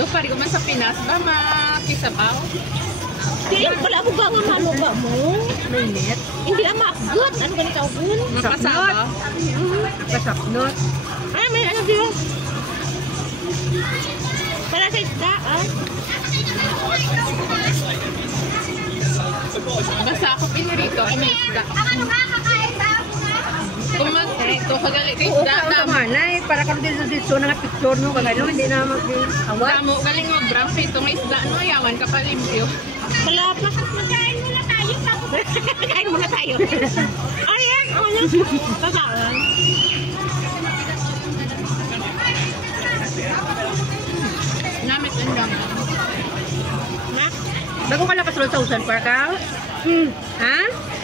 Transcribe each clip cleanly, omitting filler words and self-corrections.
Do pa rin man sa Pinas ba makisabaw? Hindi pala ako ba nga maluga mo? Mainit. Hindi na makagot. Ano ganit ako gun? Makasabaw. Kasapnot. Ay, may ano dito? Para sa isda, ah. Basta ako pinirito, may isda. Kung mag-rito, kagali ka isda, damo. Para ka dito na picture no, kagano, hindi na mag-awat. Damo, galing mo, bram, itong isda, no, yawan ka pa limpyo. Wala pa. Magkain muna tayo. Kain muna tayo. Ayan, ano? Kasalan. Namit ang dami. Ha? Bago ka lakas sa Usan Park, ha? Ha?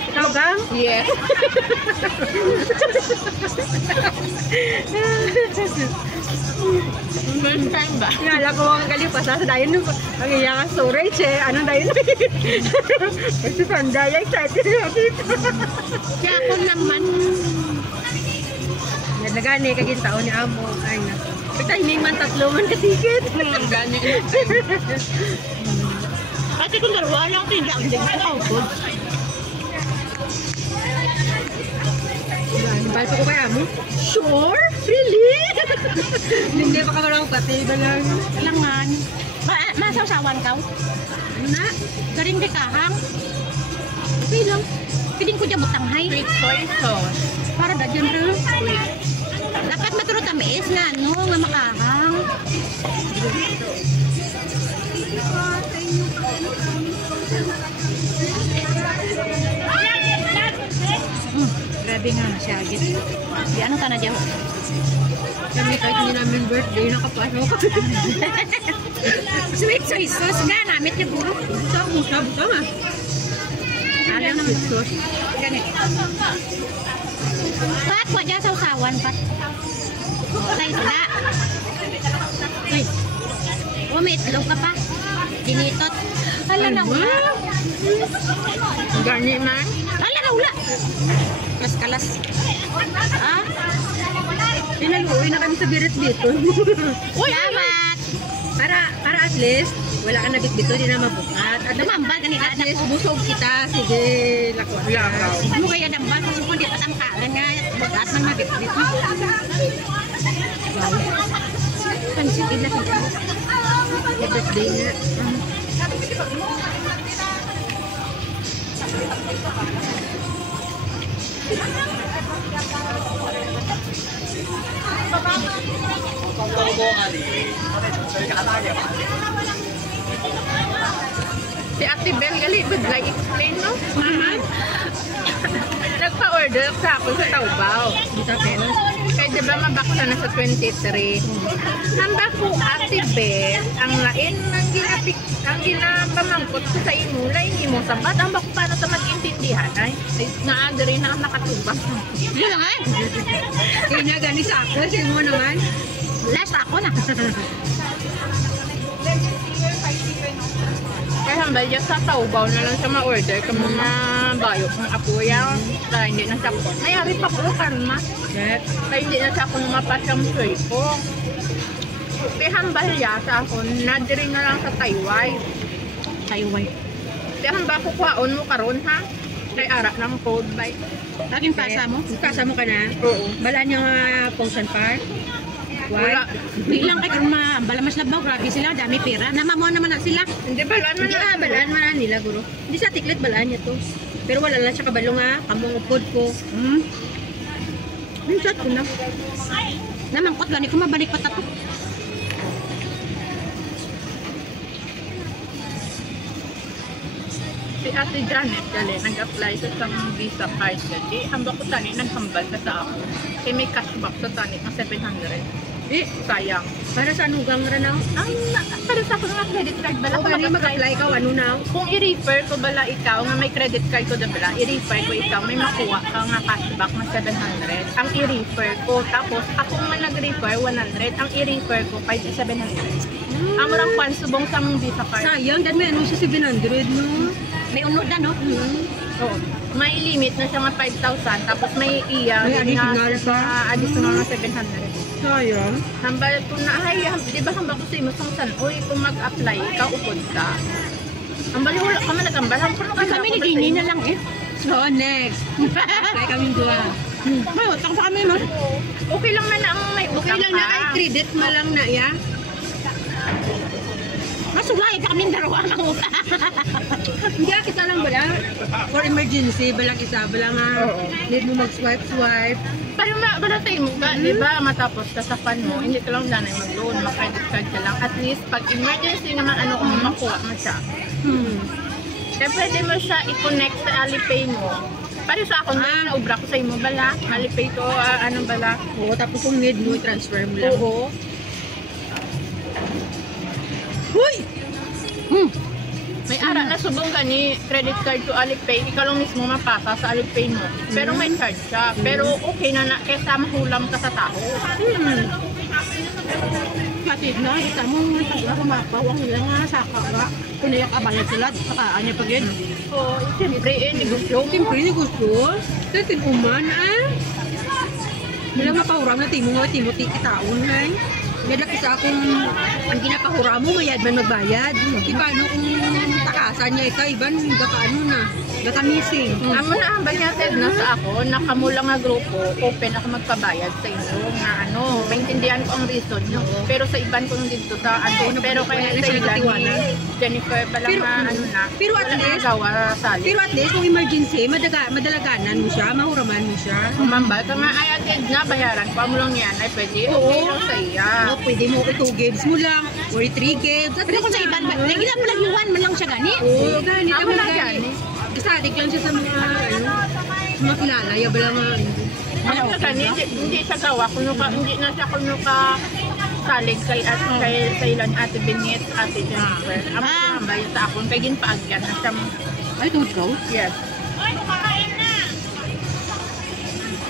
Ikaw gang? Yes. First time ba? Nala ko ang kalipas sa dayon nung ang iyang storage eh. Anong dayon? Kasi pandaya excited na dito. Kaya ako naman. Nagani kaging taon ni Amo. Ay na. Kita hindi man tatlo man katikit. Gani. Kasi kung dalawa lang, hindi ako hindi ako. Balso ko kaya mo? Sure? Really? Hindi pa ka marang pati ba lang? Langan. Masaw-sawan ka? Ano na? Garing di kahang. Okay lang. Piling ko dyan butanghay. Sweet soy sauce. Para da dyan rin. Dapat maturo tamis nga, no? Nga makahang. Grabe nga siya. Di ano ka na dyan? Kami kahit hindi namin birthday, nakapasok. Sweet soy sauce nga, namit niya puro. Buta nga. Alam naman sauce. Ganito. Pat, wala dyan sausawan, pat. Sa isda. Ay. May itlog ka pa. Dinitot. Hala na wala. Gani man. Hala na wala. Kalas-kalas. Ah? Pinaluoy na kami sa birit dito. Salamat. Para at least, wala ka nabit-bito, di na mabukat. At Lumambal ganito. at least, busog kita. Sige, lakot. Lakaw. Ano kaya dambal? Kung hindi patangkalan nga. Bagas ng mabit-bit. Pansitin na kita. Birthday nga. Si Ate Bel, gali, good like explain, no? Nagpa-order sa ako sa Taobao. Dito, pero. Kaya diba mabaksa na sa 23. Hamba ko Ate Bel, ang lain ng ginapamangkot ko sa imo, lain imo sabat. Hamba ko paano sa mag-intindihan ay naadari na ang nakatubas. Yun lang eh. Kaya nga gani sa ako, sige mo naman. Last ako na. Kaya hambal dyan sa Taobao na lang siya ma-order ka mga bayok ng apuya. Kaya hindi na siya po. Mayari pa po karma. Kaya hindi na siya ako mapasyang soy ko. Kaya hambal dyan sa ako, nadiri na lang sa Taiwan. Taiwan. Kaya hambal ko kwaon mo karon ha. Kaya ara ng code by. Laging pasa mo? Kasa mo ka na? Oo. Bala niya nga Ocean Park? Wala. Di lang kay karma. Bala mas labaw. Grabe sila. Dami pera. Namamuha naman na sila. Hindi balaan mo Hindi na. balaan man nila, guro. Hindi sa tiklit balaan niya to. Pero wala lang siya kabalo nga, kamong upod ko. Minsan ko na. Namangkot gani ko mabalik pa tato. Si Ate Janet, gali, nag-apply sa isang visa card gali. Hambal ko tani, naghambal ka sa ako. Kaya may cashback sa tani ng 700. Sayang. Para sa anugang ranaw? Para sa ako nga credit card bala. O gani mag-apply ka, ano na? Kung i-refer ko bala ikaw, nga may credit card ko na bala, i-refer ko ikaw, may makuha ka nga cashback ng 700. Ang i-refer ko, tapos ako nga nag-refer, 100. Ang i-refer ko, 700. Ang murang kwan, subong sa mong visa card. Sayang, dahil may ano siya 700, no? May unod na no? Oo. May limit na siya nga 5,000, tapos may iya, May additional pa. additional na 700. Sayang. Hambal ko na, ay, di ba hambal ko sa imo sang sanoy kung mag-apply ka upod ka. Ang bali wala ka man nagambalan ko Kami ni Jenny na lang eh. So, next. Apply kaming dua. May utang pa kami no. Okay lang man na ang may Okay utang lang na ay ka. credit mo lang na ya. Masulay pa kaming dalawa ang utang. Hindi kita lang bala. For emergency, balang isa, balang nga. Need mo mag-swipe. Pero bala sa imo ka, di ba, matapos ka sa fan mo, hindi ka lang danay mag-loan, mag-credit card ka lang. At least, pag emergency naman, ano kung makuha mo siya. Kaya pwede mo siya i-connect sa Alipay mo. Para sa ako, naubra ko sa imo bala. Alipay ko, ano bala. Oo, tapos kung need mo, i-transfer mo lang. Oo. Huy! May ara na subong ka ni credit card to Alipay, ikaw lang mismo mapasa sa Alipay mo. Pero may charge siya. Pero okay na na, kesa mahulam ka sa tao. Matid na, kita mo tagla mapawang nila nga saka nga. Kinayak kabayad sila, saka anya pag yun. So, siyempre, negosyo mo. Siyempre, ni gusto. Kasi uman, Wala nga pahuram na timo nga, timo tikitaon, hay. Nalak isa akong ang ginapahura mo, mayad man magbayad. Di paano kung takasan niya ito, iban, paano na. Gata missing. Amo na ang banyatid na sa ako, nakamula nga grupo, open ako magpabayad sa inyo nga ano, maintindihan ko ang reason nyo. Pero sa iban ko nung dito sa ano, pero kaya sa ilan ni Jennifer pala nga ano na, pero at wala least, nagawa sali. Pero at least, kung emergency, madalaganan mo siya, mahuraman mo siya. Mamba, ka nga ay atid na bayaran pa mo lang yan, ay pwede, okay lang sa iya. Oo, pwede mo 2 gigs mo lang, or 3 gigs. At Pero kung sa iban, nagila mo lang yung one man lang siya gani. Oo, ganit Ako naman lang gani. yan. Kasadik lang siya sa mga, sa mga kilala, yaw lang nga. Ano ka gani, hindi siya gawa, hindi na siya kuno ka salig kay ilan ate Benet, ate Jennifer. Amo nga bayad sa akon, kay ginpaagyan na siya. Ay, tungkol ko? Yes.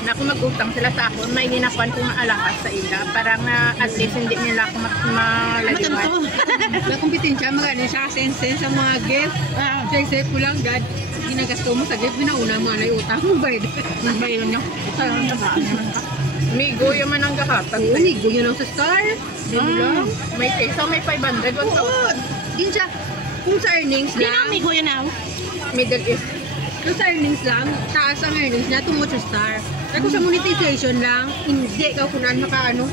Na kung mag-utang sila sa akon, may ginakuan kong alakas sa ila para nga at least hindi nila ako malaliwan. Na kompetensya, magano siya sense sa mga gift. Safe ko lang, God. Ginagasto mo sa gift, binauna mo na yung utang mo, bayad. Bayan niyo. Migo yung man ang gahapag. Oo, nigo yun ang sa star. Di mo lang. May peso, may 500, 1,000. Oo, din siya. Kung sa earnings Hindi na lang, amigo yun now. Middle East. kung sa earnings lang, taas ang earnings niya, tungkol sa star. Kaya kung sa monetization lang, hindi ka kunan makaano.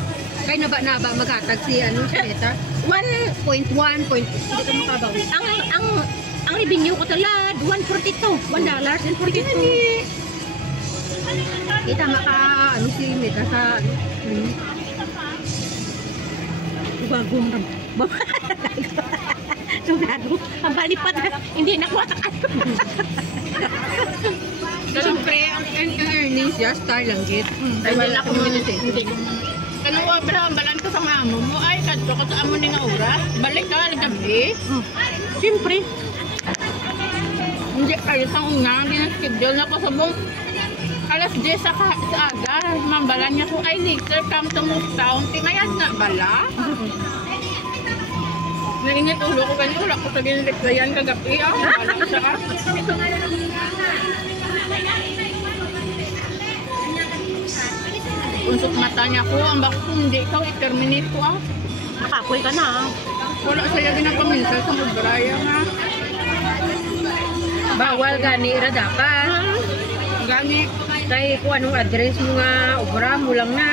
Kaya naba-naba maghatag si si Meta. 1.1, hindi ka makabawi. Ang revenue ko talad, $1.42. $1.42. Kita maka si Meta sa Bagong ram. Sugado. Ang balipat. Hindi nakuha sa kato. Siyempre, ang earnings niya, star lang git. Ay, wala akong monetization. Hindi ko Kano Abraham, balan ko sa amo mo, ay, kadto ka sa amo ni nga oras. Balik ka, gabi. Siyempre. Hindi, kayo sa una, hindi na-schedule na ko sa buong alas 10 sa aga. Mambalan niya ko, ay, later, come to move town. Tingayad na, bala. Nainit ulo ko ganyan, wala ko sa giniliklayan kagabi. Bala siya. Unsok mata niya ko, ang bako kung hindi ikaw, i-terminate ko Nakapoy ka na. Wala saya ginapaminsan sa Mubraya nga. Bawal gani ira dapat. Gani. Kaya kung anong address mo nga, obra mo lang na.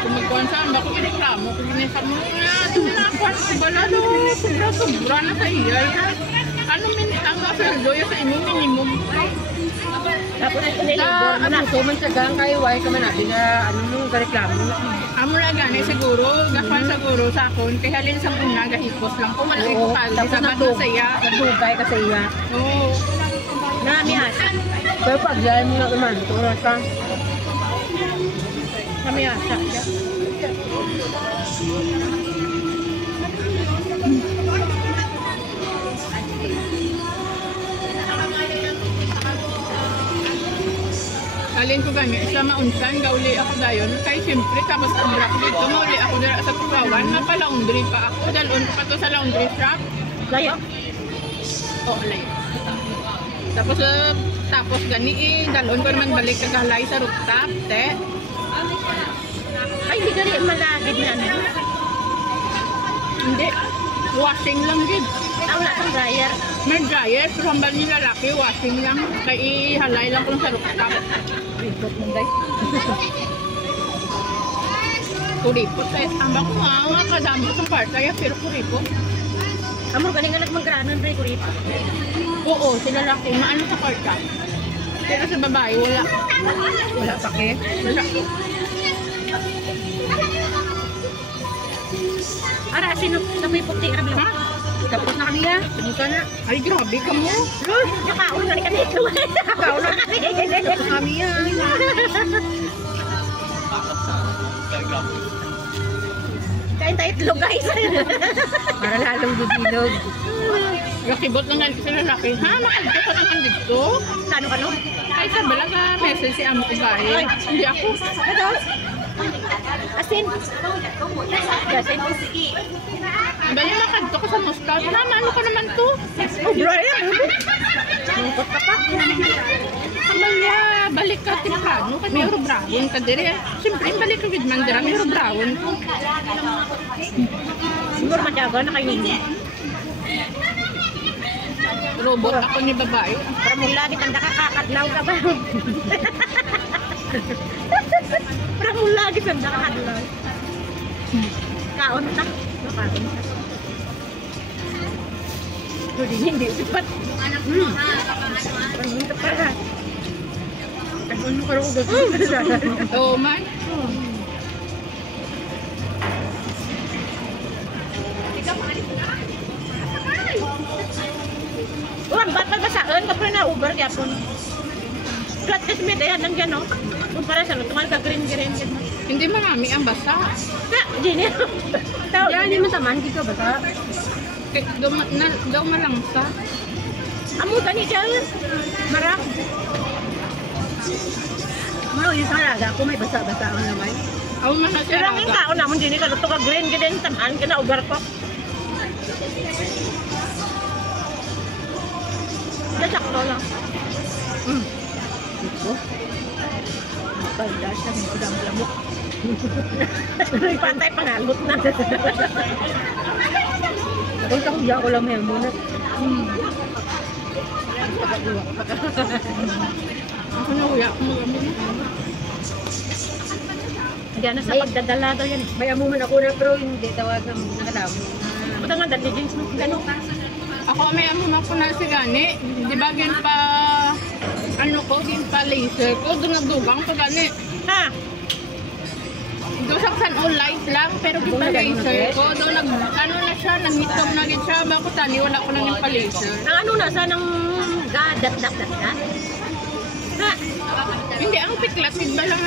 Kung magkuhan saan, bako ireklamo. Kung ginisa mo nga, sinakuhan ko bala do. Sobra na sa iya. Ano ang sweldo sa imo minimum? Tapos sa abuso man sa gang kayo, why ka man natin na ano nung reklamo. Amo na gani siguro, gapan siguro sa akon. Kaya halin sa una, gahipos lang ko. Wala ko kali. Sabat na sa iya. Nagdugay ka sa iya. Oo. Nami asa. Pero pag dahil mo na naman, tura ka. Nami asa. Alin ko gani, sa maunsan, gauli ako dayon. Kaya siyempre, tapos kubra ko dito, mauli ako dira sa Pugawan. Napalaundry pa ako. Dalon ko pa to sa laundry shop. Layo. Oo, layo. Tapos gani dalon ko naman balik kagalay sa rooftop, te. Ay, hindi ka rin malagid na ano. Hindi. Washing lang gid. Wala kang dryer. May dryer, pero hambal ni lalaki, washing lang. Kaya ihalay lang ko sa rooftop. Ripot mo guys. Kuripot, kaya hambal ko nga kadami sa part, kaya pero kuripot. Amo, galing nga nagmagranon, Ray, kurip. Oo, sa lalaki, maano sa part ka. Pero sa babae, wala. Wala pa ke. Wala. Ara, sino sa may puti, Rablo? Ha? Tapos na kami ha. Pumunta na. Ay, grabe ka mo. Nakaon na rin kami ito. Nakaon na kami. Tapos kami ha. Kain tayo itlog, guys. Para lalong dubilog. Nakibot lang nga sa lalaki. Ha? Makagda ka lang dito? Kano? Ay, sa balaga, message si amo ko bahay. Hindi ako. Ito? Asin. Asin. Ba yung makagda ka sa mustard? Mama, ano ka naman to? Oh, Brian. Mungkot ka pa. Amalya, balik ka temprano kasi may brown ka dire. Siyempre, balik ka with mandira, may brown. Siguro matyaga na kayo ninyo. Robot ako ni babae. Para mula, di tanda ka kakatlaw ka ba? Para mula, di tanda ka kakatlaw. Kaon ta. Kaon ta. Hindi sipat. Parang ka para. Ano ka rin ko Oo man. Ang batal basaan, kapag na-uber kaya po. Flat kasi may dayan lang dyan, no? Kung para sa lutungan ka green-green. Hindi marami ang basa. Kaya, Jenny. Yan, hindi man taman. Hindi ka bata. Daw malangsa. Amo, gani dyan. Marak. Ano yung salaga ko may basa-basa ang naman. Ako man na Pero ang kao naman, Jenny, kaluto ka green, ganyan, tamaan ka na, uber ko. Nasakto lang. Ito. Mapalda siya. Ang lamok. Pantay pangalot na. Kung takuya ko lang may muna. Ako na uya ko mo. Diyan na sa pagdadala daw yan. May amuman ako na pero hindi tawagan nakadamo. Punta nga dali jeans mo. Ganun ka. Ako may amo na po na si Gani. Di ba gin pa gin pa laser ko. Doon nagdugang pa Gani. Ha? Doon sa all light lang pero gin pa laser ko. Doon na siya, nag-mitog na gin siya. Bako tani, wala ko nang yung pa laser. Ang ano na, sanang gadat-dat-dat ka? Ha? Hindi, ang piklat, ba lang